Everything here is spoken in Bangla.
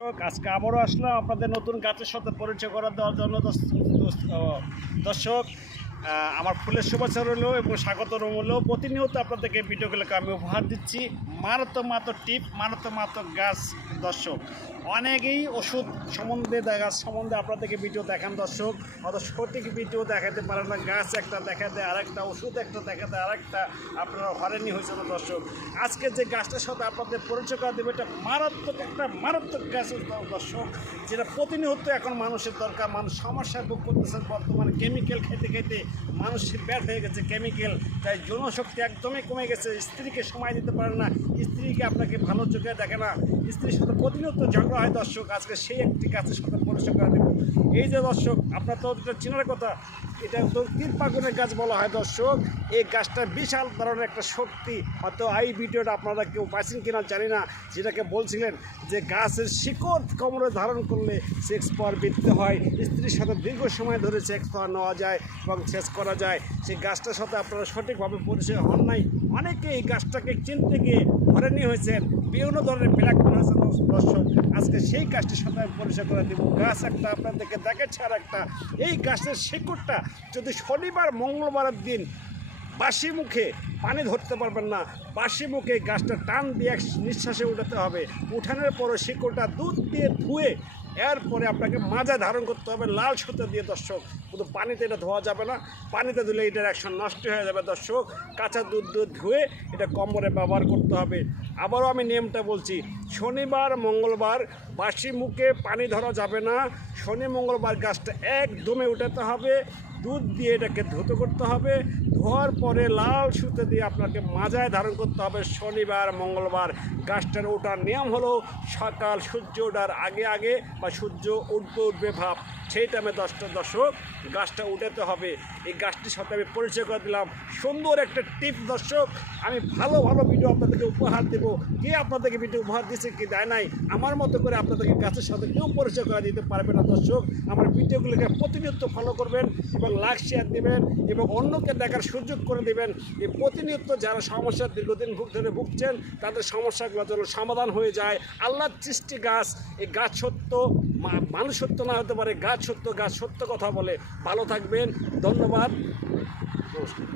আজকে আবারও আসলাম আপনাদের নতুন গাছের সাথে পরিচয় করে দেওয়ার জন্য দর্শক আমার ফুলের শুভেচ্ছা রইল এবং স্বাগত রইল। প্রতিনিয়ত আপনাদেরকে ভিডিওগুলোকে আমি উপহার দিচ্ছি মারাত্মক টিপ মারাত্মক গাছ। দর্শক অনেকেই ওষুধ সম্বন্ধে গাছ সম্বন্ধে আপনাদেরকে ভিডিও দেখান দর্শক, অত সঠিক ভিডিও দেখাতে পারে না। গাছ একটা দেখা দেয় আরেকটা, ওষুধ একটা দেখা দেয় আরেকটা, আপনারা হয়রানি হয়েছে না দর্শক। আজকে যে গাছটার সাথে আপনাদের পরিচয় করে দেবে এটা মারাত্মক গাছ দর্শক, যেটা প্রতিনিয়ত এখন মানুষের দরকার। মানুষ সমস্যায় ভোগ করতেছে বর্তমানে। কেমিক্যাল খেতে খেতে মানুষের ব্যাড হয়ে গেছে কেমিক্যাল, তাই জনশক্তি একদমই কমে গেছে। স্ত্রীকে সময় দিতে পারে না, স্ত্রীকে আপনাকে ভালো চোখে দেখে না, স্ত্রীর সাথে প্রতিনিয়ত ঝগড়া হয় দর্শক। আজকে সেই একটি গাছের সাথে পরিচয় করে দেব। এই যে দর্শক, আপনার তো এটা চেনার কথা, এটা তো কীটপাগুনের গাছ বলা হয় দর্শক। এই গাছটা বিশাল ধরনের একটা শক্তি। হয়তো এই ভিডিওটা আপনারা কেউ পাইছেন কিনা জানি না, যেটাকে বলছিলেন যে গাছের শিকড় কোমরে ধারণ করলে সেক্স পাওয়ার বৃদ্ধি হয়, স্ত্রীর সাথে দীর্ঘ সময় ধরে সেক্স পাওয়ার নেওয়া যায় এবং শেষ করা যায়। সেই গাছটার সাথে আপনারা সঠিকভাবে পরিচয় হন নাই। অনেকে এই গাছটাকে চিনতে গিয়ে হয়রানি হয়েছেন, বিভিন্ন ধরনের ব্ল্যাকমেল হয়েছে দর্শক। আজকে সেই গাছটির সাথে আমি পরিচয় করে দেবো। গাছ একটা আপনাদেরকে দেখাচ্ছে আর একটা। এই গাছের শিকড়টা যদি শনিবার মঙ্গলবারের দিন বাসি মুখে পানি ধরতে পারবেন না, বাসি মুখে গাছটা টান দিয়ে নিঃশ্বাসে উঠাতে হবে। উঠানোর পরে শিকড়টা দুধ দিয়ে ধুয়ে এরপরে আপনাকে মাজায় ধারণ করতে হবে লাল সুতো দিয়ে দর্শক। কিন্তু পানিতে এটা ধোয়া যাবে না, পানিতে ধুলে এটার অ্যাকশন নষ্ট হয়ে যাবে দর্শক। কাঁচা দুধ ধুয়ে এটা কোমরে ব্যবহার করতে হবে। আবারও আমি নিয়মটা বলছি, শনিবার মঙ্গলবার বাসি মুখে পানি ধরা যাবে না। শনি মঙ্গলবার গাছটা একদমে উঠাতে হবে, দুধ দিয়ে এটাকে ধুতে করতে হবে। ধোয়ার পরে লাল সুতো দিয়ে আপনাকে মাজায় ধারণ করতে হবে শনিবার মঙ্গলবার। গাছটার ওঠার নিয়ম হলো সকাল সূর্য ওঠার আগে বা সূর্য উঠবে ভাব, সেই টাইমে 10টা দর্শক গাছটা উঠাতে হবে। এই গাছটির সাথে আমি পরিচয় করে দিলাম। সুন্দর একটা টিপ দর্শক। আমি ভালো ভিডিও আপনাদেরকে উপহার দেবো। কে আপনাদেরকে ভিডিও উপহার দিচ্ছে কি দেয় নাই, আমার মতো করে আপনাদেরকে গাছের সাথে কেউ পরিচয় করে দিতে পারবে না দর্শক। আমার ভিডিওগুলোকে প্রতিনিয়ত ফলো করবেন এবং লাইক শেয়ার দেবেন এবং অন্যকে দেখার সুযোগ করে দেবেন। এই প্রতিনিয়ত যারা সমস্যার দীর্ঘদিন ধরে ভুগছেন তাদের সমস্যাগুলো যেন সমাধান হয়ে যায়। আল্লাহর সৃষ্টি গাছ, এই গাছ সত্য, মানুষ সত্য না হতে পারে, গাছ সত্য, গাছ সত্য কথা বলে। ভালো থাকবেন, ধন্যবাদ, নমস্কার।